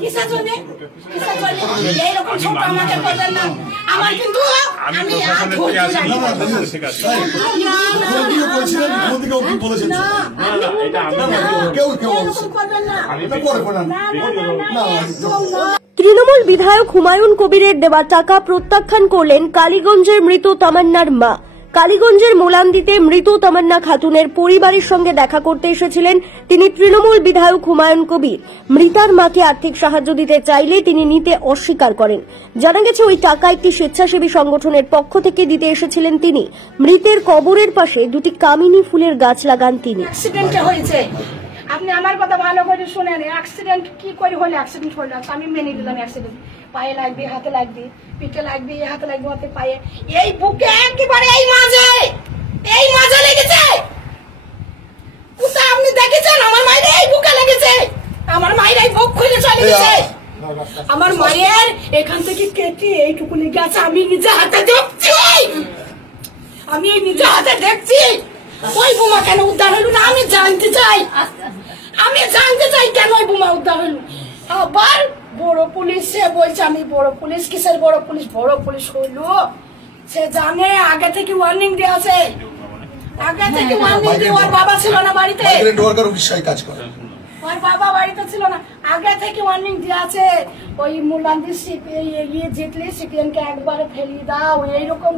কিসের জন্য এইরকম ছোট আমাকে করবেন না। আমার কিন্তু তৃণমূল বিধায়ক হুমায়ুন কবিরের দেওয়া টাকা প্রত্যাখ্যান করলেন কালীগঞ্জের মৃত তামান্নার মা। কালীগঞ্জের মোলান্দিতে মৃত তামান্না খাতুনের পরিবারের সঙ্গে দেখা করতে এসেছিলেন তিনি তৃণমূল বিধায়ক হুমায়ুন কবির। মৃতার মাকে আর্থিক সাহায্য দিতে চাইলে তিনি নিতে অস্বীকার করেন। জানা গেছে ওই টাকা একটি স্বেচ্ছাসেবী সংগঠনের পক্ষ থেকে দিতে এসেছিলেন তিনি। মৃতের কবরের পাশে দুটি কামিনী ফুলের গাছ লাগান তিনি। আপনি আমার কথা ভালো করে শুনেন, অ্যাক্সিডেন্ট কি করে হলে অ্যাক্সিডেন্ট হলো আমি মেনে দিলাম। অ্যাক্সিডেন্ট পায়ে লাগবে, হাতে লাগবে, পিঠে লাগবে, হাতে লাগবে, হাতে পায়ে, এই বুকে একেবারে এই মাঝে লেগেছে। কোথায় আপনি দেখেছেন? আমার মায়ের এই বুকে লেগেছে, আমার মায়ের এই বুক খুলে চলে গেছে। আমার মায়ের এখান থেকে কেটে এইটুকু লেগে আছে। আমি নিজে হাতে দেখছি, ওই বোমা কেন উদ্ধার হলো না আমি জানতে চাই কেন ওই বোমা উদ্ধার হলো। আবার বড় পুলিশ সে বলছে আমি বড় পুলিশ, কিসের বড় পুলিশ হইলো সে জানে। আগে থেকে ওয়ার্নিং দেওয়া আছে, আগে থেকে ওয়ার্নিং দিয়ে ওর বাবা ছিল না বাড়িতে, ওর বাবা বাড়িতে ছিল না, আগে থেকে ওয়ার্নিং দেওয়া আছে। ওই মুলান্দি জিতলে সিপিএনকে একবারে ফেলিয়ে দাও এইরকম।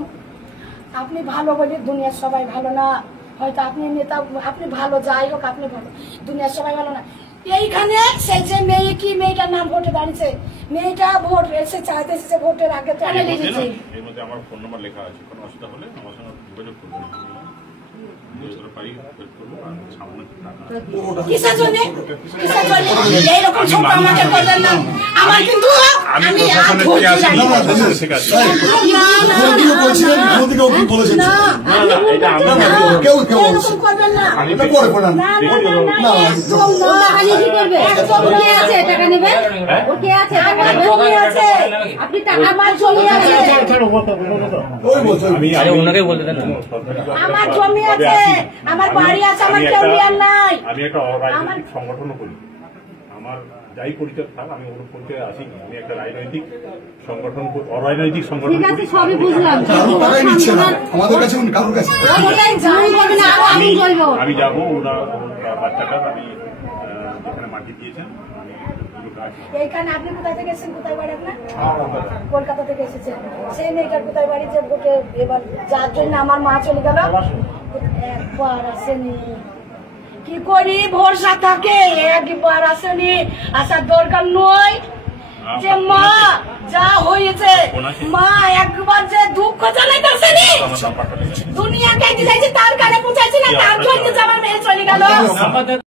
আপনি ভালো বলে দুনিয়ার সবাই ভালো না, হয়তো আপনি নেতা, আপনি ভালো, যাই হোক আপনি ভালো, দুনিয়ার সবাই ভালো না। এইখানে সে যে মেয়েটার নাম ভোটে দাঁড়িয়েছে, মেয়েটা ভোট এসে চাইতে এসেছে ভোটের আগে তো লিখেছে। এর মধ্যে আমার ফোন নাম্বার লেখা আছে, কোনো অসুবিধা হলে আমার সঙ্গে যোগাযোগ করবেন। কিসের জন্য এইরকম ছোট আমাকে করবেন না। আমার কিন্তু আমার জমি আছে, আমার বাড়ি আছে, আমার কেউ নাই। আমি একটা অরাজনৈতিক সংগঠনও করি, আমার যাই পরিচয় থাক আমি ওর পরিচয়ে আসি। আমি একটা রাজনৈতিক সংগঠন, অরাজনৈতিক সংগঠন করি। আমি যাবো, ওরা বাচ্চাটা আমি যেখানে মাটি দিয়েছেন। এইখানে আপনি কোথায় থেকে এসেছেন? কোথায় বাড়ি আপনার? কলকাতা থেকে এসেছেন। সেই মেয়েটার কোথায় বাড়ি যে ভোটে এবার যার জন্য আমার মা চলে গেল, একবার আসেনি। কি করি ভরসা থাকে, একবার আসেনি, আসার দরকার নয়। যে মা যা হয়েছে, মা একবার যে দুঃখ জানাইতে আসেনি, দুনিয়াকে দিয়েছে তার কানে পৌঁছাইছে না, তার জন্য আমার মেয়ে চলে গেল।